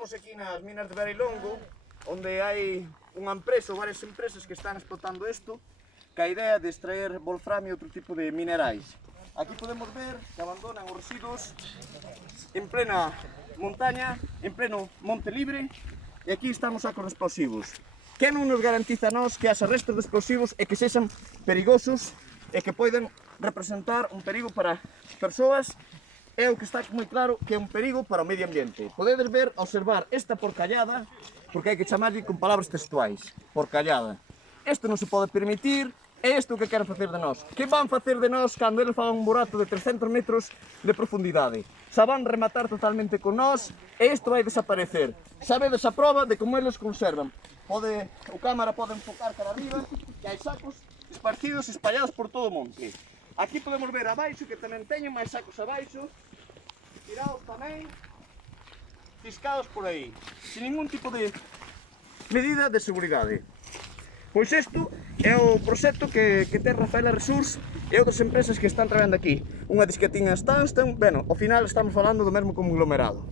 Estamos aquí nas minas de Berilongo, onde hai unha empresa ou varias empresas que están explotando isto, ca idea de extraer wolframio e outro tipo de minerais. Aquí podemos ver que abandonan os residuos en plena montaña, en pleno monte libre, e aquí estamos a con explosivos. Que non nos garantiza a nós que haxa restos de explosivos e que sexan perigosos e que poden representar un perigo para as persoas. É o que está moi claro que é un perigo para o medio ambiente. Podedes ver, observar esta porcallada, porque hai que chamarlle con palabras textuais. Porcallada. Isto non se pode permitir, é isto que queren facer de nós. Que van facer de nós cando eles fagan un burato de 300 metros de profundidade? Xa van rematar totalmente con nós e isto vai desaparecer. Sabedes a prova de como eles conservan. O cámara pode enfocar cara arriba, que hai sacos esparcidos, espallados por todo o monte. Aquí podemos ver abaixo que tamén teñen máis sacos abaixo, tirados tamén, fiscados por aí, sin ningún tipo de medida de seguridade. Pois isto é o proxecto que ten Rafaela Resource e outras empresas que están traballando aquí. Unha diz que tiña Stanstone, bueno, ao final estamos falando do mesmo conglomerado.